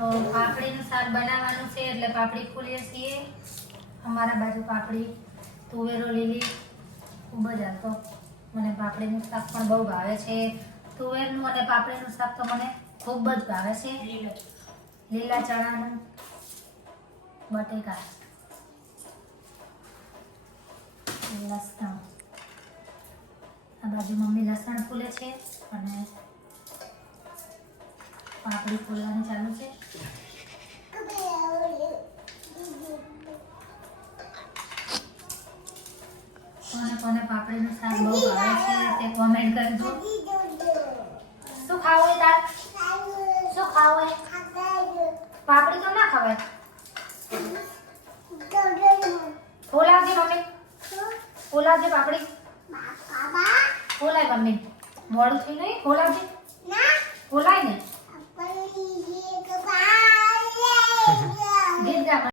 તો પાપડીનું શાક બનાવવાનું છે એટલે પાપડી ફોલીએ છીએ. અમારા બાજુ પાપડી તુવેરો લીલી ખૂબ જ આવતો. મને પાપડીનું શાક પણ બહુ ભાવે છે. તુવેરનું અને પાપડીનું શાક તો મને ખૂબ જ ભાવે છે. લીલા ચણાનું, બટેકા, લસણ. આ બાજુ મમ્મી લસણ ફૂલે છે અને પાપડી ફોલવાનું ચાલુ છે. કોને પાપડીનું શાક બહુ ભાવે છે તે કોમેન્ટ કરજો. શું ખાવું હોય તાર? શું ખાવું હોય? પાપડી તો ના ખવાય. ફોલાવજે મમ્મી, ફોલાવજે પાપડી. ફોલાય મમ્મી, મોડું થયું નહીં. ફોલાવજે, ફોલાય ને. ગીત ગા.